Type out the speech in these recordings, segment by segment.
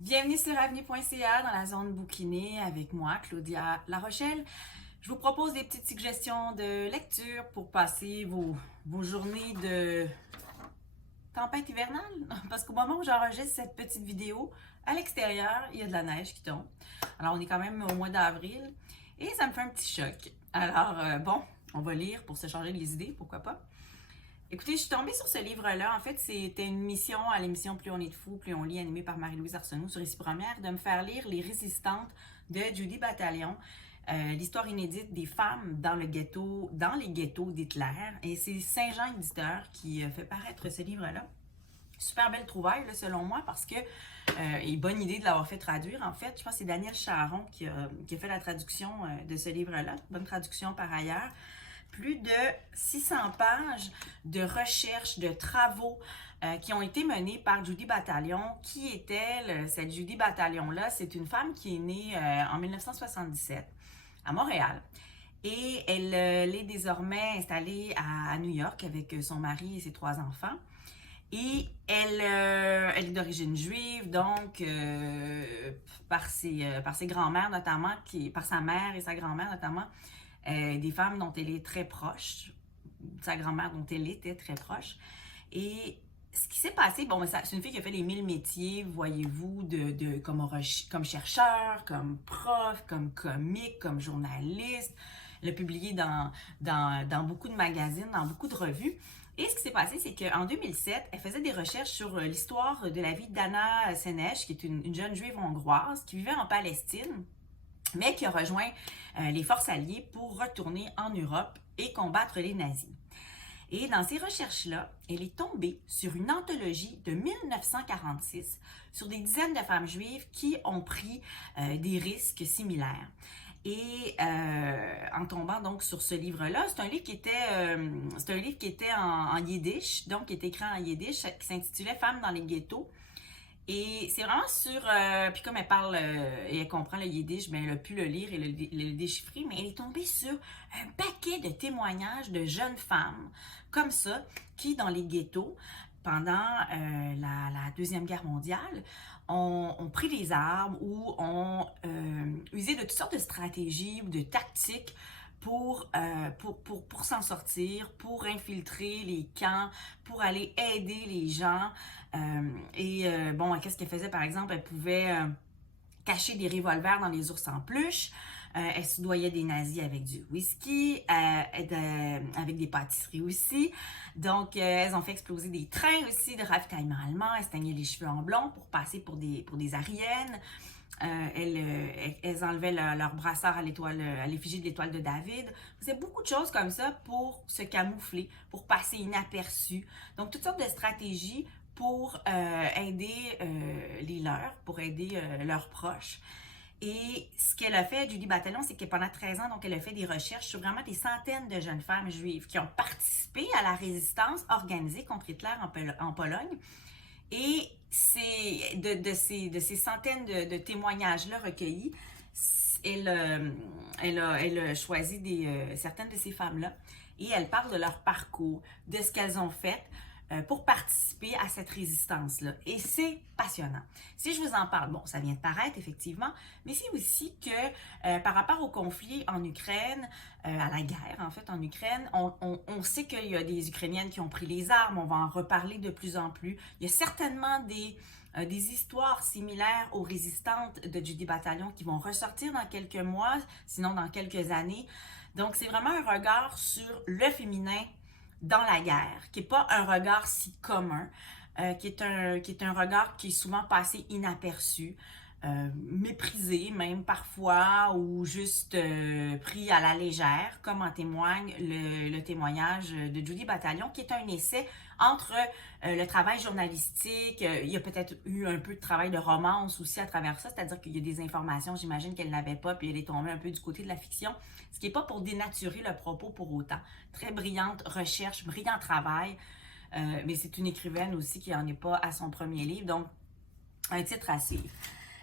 Bienvenue sur avenue.ca dans la zone bouquinée avec moi, Claudia Larochelle. Je vous propose des petites suggestions de lecture pour passer vos journées de tempête hivernale. Parce qu'au moment où j'enregistre cette petite vidéo, à l'extérieur, il y a de la neige qui tombe. Alors, on est quand même au mois d'avril et ça me fait un petit choc. Alors, bon, on va lire pour se changer les idées, pourquoi pas. Écoutez, je suis tombée sur ce livre-là. En fait, c'était une mission à l'émission Plus on est de fou, plus on lit, animée par Marie-Louise Arsenault sur Ici Première, de me faire lire Les Résistantes de Judy Battalion, l'histoire inédite des femmes dans les ghettos d'Hitler. Et c'est Saint-Jean Éditeur qui fait paraître ce livre-là. Super belle trouvaille, là, selon moi, parce que, et bonne idée de l'avoir fait traduire, en fait. Je pense que c'est Daniel Charon qui a fait la traduction de ce livre-là. Bonne traduction par ailleurs. Plus de 600 pages de recherches, de travaux qui ont été menés par Judy Battalion. Qui est-elle, cette Judy Battalion-là? C'est une femme qui est née en 1977 à Montréal. Et elle est désormais installée à New York avec son mari et ses 3 enfants. Et elle est d'origine juive, donc par ses grands-mères notamment, par sa mère et sa grand-mère notamment, des femmes dont elle est très proche, sa grand-mère dont elle était très proche. Et ce qui s'est passé, bon, c'est une fille qui a fait les 1000 métiers, voyez-vous, comme chercheur, comme prof, comme comique, comme journaliste. Elle a publié dans beaucoup de magazines, dans beaucoup de revues. Et ce qui s'est passé, c'est qu'en 2007, elle faisait des recherches sur l'histoire de la vie d'Anna Senesh, qui est une jeune juive hongroise qui vivait en Palestine, mais qui a rejoint les forces alliées pour retourner en Europe et combattre les nazis. Et dans ces recherches-là, elle est tombée sur une anthologie de 1946 sur des dizaines de femmes juives qui ont pris des risques similaires. Et en tombant donc sur ce livre-là, c'est un livre qui était en yiddish, donc qui est écrit en yiddish, qui s'intitulait Femmes dans les ghettos. Et c'est vraiment sur... puis comme elle parle et elle comprend le yiddish, ben elle a pu le lire et le déchiffrer, mais elle est tombée sur un paquet de témoignages de jeunes femmes comme ça, qui dans les ghettos, pendant la Deuxième Guerre mondiale, ont pris les armes ou ont usé de toutes sortes de stratégies ou de tactiques pour s'en sortir, pour infiltrer les camps, pour aller aider les gens. Bon, qu'est-ce qu'elle faisait par exemple? Elle pouvait cacher des revolvers dans les ours en peluche. Elle soudoyait des nazis avec du whisky, avec des pâtisseries aussi. Donc, elles ont fait exploser des trains aussi de ravitaillement allemand. Elles se teignaient les cheveux en blond pour passer pour des Ariennes. Elles enlevaient leur brassard à l'effigie de l'étoile de David. Elles faisaient beaucoup de choses comme ça pour se camoufler, pour passer inaperçues. Donc, toutes sortes de stratégies pour aider les leurs, pour aider leurs proches. Et ce qu'elle a fait, Judy Battalion, c'est que pendant 13 ans, donc, elle a fait des recherches sur vraiment des centaines de jeunes femmes juives qui ont participé à la résistance organisée contre Hitler en Pologne. Et c'est de ces centaines de témoignages-là recueillis, elle a choisi certaines de ces femmes-là et elle parle de leur parcours, de ce qu'elles ont fait pour participer à cette résistance-là. Et c'est passionnant. Si je vous en parle, bon, ça vient de paraître effectivement, mais c'est aussi que par rapport au conflit en Ukraine, à la guerre en fait en Ukraine, on sait qu'il y a des Ukrainiennes qui ont pris les armes, on va en reparler de plus en plus. Il y a certainement des histoires similaires aux résistantes de Judy Battalion qui vont ressortir dans quelques mois, sinon dans quelques années. Donc c'est vraiment un regard sur le féminin dans la guerre, qui n'est pas un regard si commun, qui est un regard qui est souvent passé inaperçu, méprisé même parfois, ou juste pris à la légère, comme en témoigne le témoignage de Judy Battalion, qui est un essai entre le travail journalistique, il y a peut-être eu un peu de travail de romance aussi à travers ça, c'est-à-dire qu'il y a des informations, j'imagine qu'elle n'avait pas, puis elle est tombée un peu du côté de la fiction, ce qui n'est pas pour dénaturer le propos pour autant. Très brillante recherche, brillant travail, mais c'est une écrivaine aussi qui n'en est pas à son premier livre, donc un titre à suivre.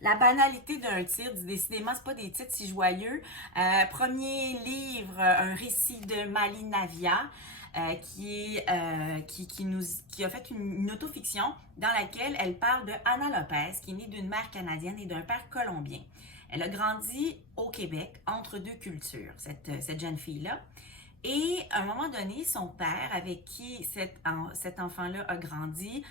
La banalité d'un titre, décidément, c'est pas des titres si joyeux. Premier livre, un récit de Mali Navia. qui a fait une autofiction dans laquelle elle parle de Anna Lopez, qui est née d'une mère canadienne et d'un père colombien. Elle a grandi au Québec entre deux cultures, cette jeune fille-là. Et à un moment donné, son père, avec qui cet enfant-là a grandi,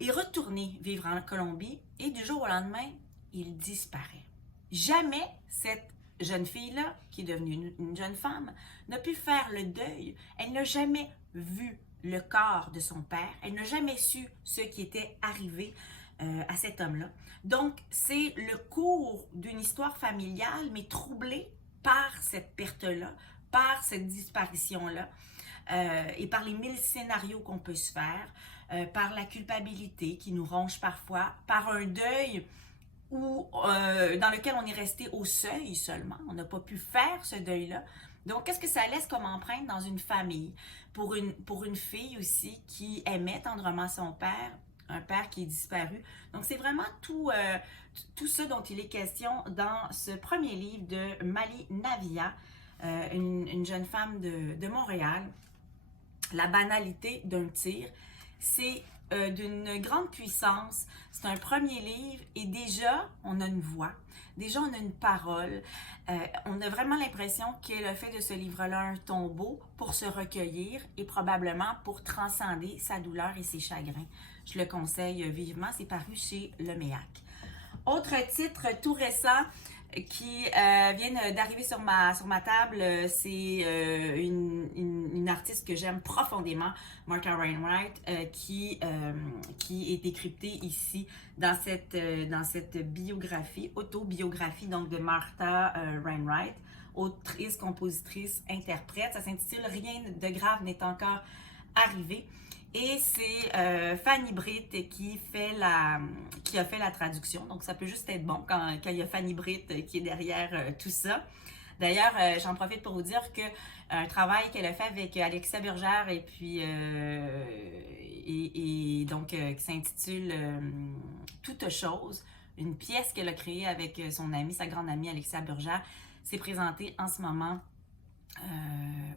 est retourné vivre en Colombie et du jour au lendemain, il disparaît. Jamais cette jeune fille-là, qui est devenue une jeune femme, n'a pu faire le deuil. Elle n'a jamais vu le corps de son père. Elle n'a jamais su ce qui était arrivé à cet homme-là. Donc, c'est le cours d'une histoire familiale, mais troublée par cette perte-là, par cette disparition-là, et par les 1000 scénarios qu'on peut se faire, par la culpabilité qui nous ronge parfois, par un deuil dans lequel on est resté au seuil seulement. On n'a pas pu faire ce deuil-là. Donc, qu'est-ce que ça laisse comme empreinte dans une famille? Pour une fille aussi qui aimait tendrement son père, un père qui est disparu. Donc, c'est vraiment tout ça dont il est question dans ce premier livre de Mali Navia, une jeune femme de Montréal. La banalité d'un tir, c'est d'une grande puissance. C'est un premier livre et déjà, on a une voix. Déjà, on a une parole. On a vraiment l'impression qu'elle a fait de ce livre-là un tombeau pour se recueillir et probablement pour transcender sa douleur et ses chagrins. Je le conseille vivement. C'est paru chez Le Méac. Autre titre tout récent qui vient d'arriver sur ma table, c'est une artiste que j'aime profondément, Martha Wainwright, qui est décryptée ici dans cette biographie, autobiographie donc de Martha Wainwright, autrice, compositrice, interprète. Ça s'intitule Rien de grave n'est encore arrivé. Et c'est Fanny Britt qui a fait la traduction. Donc, ça peut juste être bon quand il y a Fanny Britt qui est derrière tout ça. D'ailleurs, j'en profite pour vous dire que un travail qu'elle a fait avec Alexia Burgère et puis donc qui s'intitule Toute chose, une pièce qu'elle a créée avec son amie, sa grande amie Alexia Burgère, s'est présentée en ce moment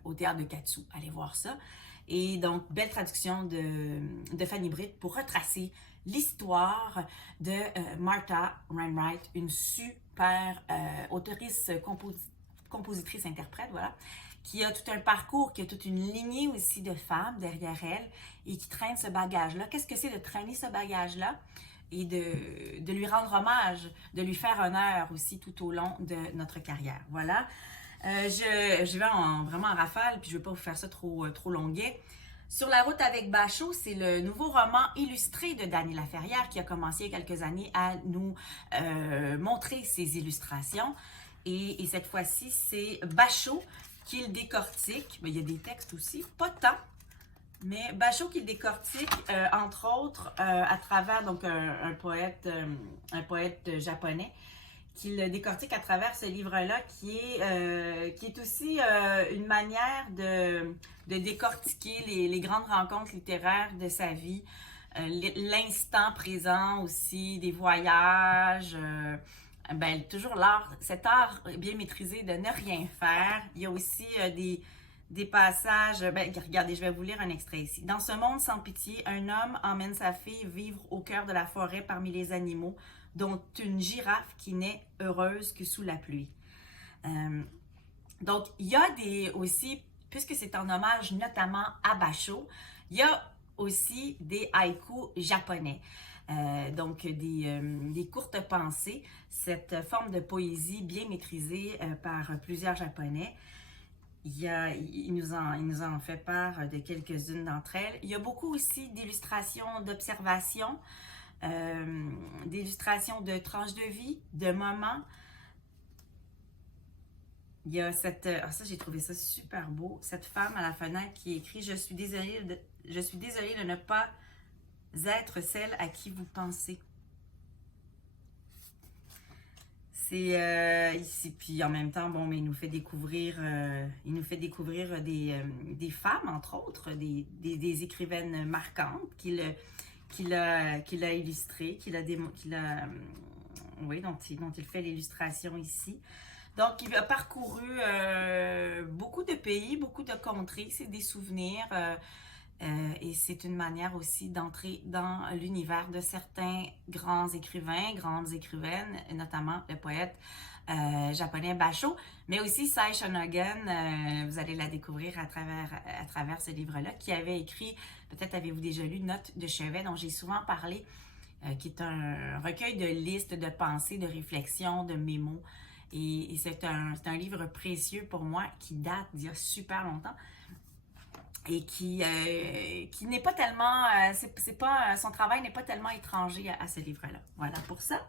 au théâtre de Katsu. Allez voir ça. Et donc, belle traduction de Fanny Britt pour retracer l'histoire de Martha Wainwright, une super auteurice, compositrice, interprète, voilà, qui a tout un parcours, qui a toute une lignée aussi de femmes derrière elle et qui traîne ce bagage-là. Qu'est-ce que c'est de traîner ce bagage-là? Et de lui rendre hommage, de lui faire honneur aussi tout au long de notre carrière. Voilà. Je vais vraiment en rafale, puis je ne vais pas vous faire ça trop longuet. Sur la route avec Bachot, c'est le nouveau roman illustré de Dany Laferrière qui a commencé il y a quelques années à nous montrer ses illustrations. Et cette fois-ci, c'est Bachot qui le décortique. Ben, il y a des textes aussi, pas tant, mais Bachot qui le décortique, entre autres, à travers donc, un poète japonais, qui le décortique à travers ce livre-là, qui est aussi une manière de décortiquer les grandes rencontres littéraires de sa vie, l'instant présent aussi, des voyages, toujours cet art bien maîtrisé de ne rien faire. Il y a aussi des passages, regardez, je vais vous lire un extrait ici. Dans ce monde sans pitié, un homme emmène sa fille vivre au cœur de la forêt parmi les animaux, dont une girafe qui n'est heureuse que sous la pluie. Donc, il y a aussi, puisque c'est en hommage notamment à Bachot, il y a aussi des haïkus japonais. Donc, des courtes pensées, cette forme de poésie bien maîtrisée par plusieurs Japonais. Il nous en fait part de quelques-unes d'entre elles. Il y a beaucoup aussi d'illustrations, d'observations, d'illustrations de tranches de vie, de moments. Il y a ça j'ai trouvé ça super beau, cette femme à la fenêtre qui écrit « Je suis désolée de ne pas être celle à qui vous pensez ». C'est ici, puis en même temps, bon, mais il nous fait découvrir des femmes, entre autres, des écrivaines marquantes qu'il a illustrées, dont il fait l'illustration ici. Donc, il a parcouru beaucoup de pays, beaucoup de contrées. C'est des souvenirs et c'est une manière aussi d'entrer dans l'univers de certains grands écrivains, grandes écrivaines, notamment le poète japonais Basho, mais aussi Sei Shonagon, vous allez la découvrir à travers ce livre-là, qui avait écrit, peut-être avez-vous déjà lu, Notes de chevet, dont j'ai souvent parlé, qui est un recueil de listes, de pensées, de réflexions, de mémos. Et c'est un livre précieux pour moi qui date d'il y a super longtemps et qui n'est pas tellement, c'est pas, son travail n'est pas tellement étranger à ce livre-là. Voilà pour ça.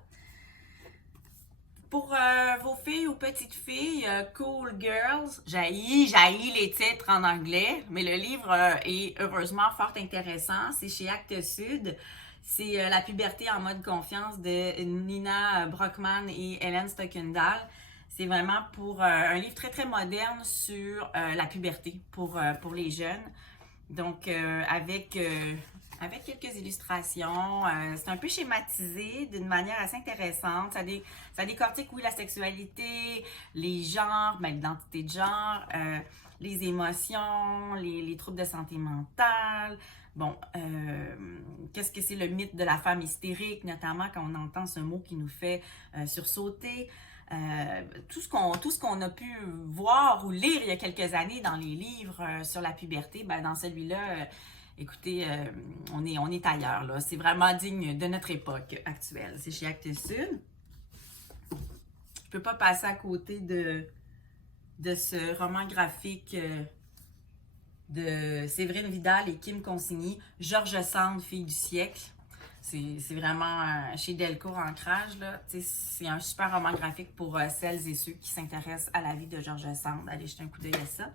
Pour vos filles ou petites filles, Cool Girls, j'haïs les titres en anglais, mais le livre est heureusement fort intéressant. C'est chez Actes Sud. C'est La puberté en mode confiance de Nina Brockman et Helen Stockendahl. C'est vraiment pour un livre très très moderne sur la puberté pour les jeunes. Donc avec quelques illustrations, c'est un peu schématisé d'une manière assez intéressante. Ça décortique, oui, la sexualité, les genres, l'identité de genre, les émotions, les troubles de santé mentale. Bon, qu'est-ce que c'est le mythe de la femme hystérique, notamment quand on entend ce mot qui nous fait sursauter. Tout ce qu'on a pu voir ou lire il y a quelques années dans les livres sur la puberté, ben dans celui-là, écoutez, on est ailleurs, là. C'est vraiment digne de notre époque actuelle. C'est chez Actes Sud. Je peux pas passer à côté de ce roman graphique de Séverine Vidal et Kim Consigny, George Sand, fille du siècle. C'est vraiment chez Delcourt Ancrage, là. C'est un super roman graphique pour celles et ceux qui s'intéressent à la vie de George Sand. Allez jeter un coup d'œil à ça.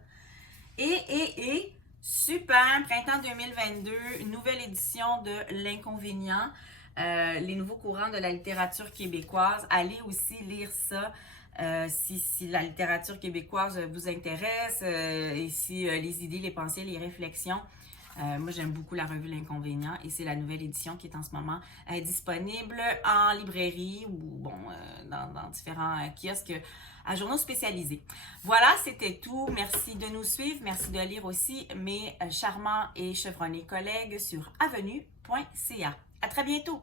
Et super, printemps 2022, une nouvelle édition de L'Inconvénient, les nouveaux courants de la littérature québécoise. Allez aussi lire ça si la littérature québécoise vous intéresse et si les idées, les pensées, les réflexions. Moi, j'aime beaucoup la revue L'Inconvénient et c'est la nouvelle édition qui est en ce moment disponible en librairie ou bon, dans différents kiosques à journaux spécialisés. Voilà, c'était tout. Merci de nous suivre. Merci de lire aussi mes charmants et chevronnés collègues sur avenue.ca. À très bientôt!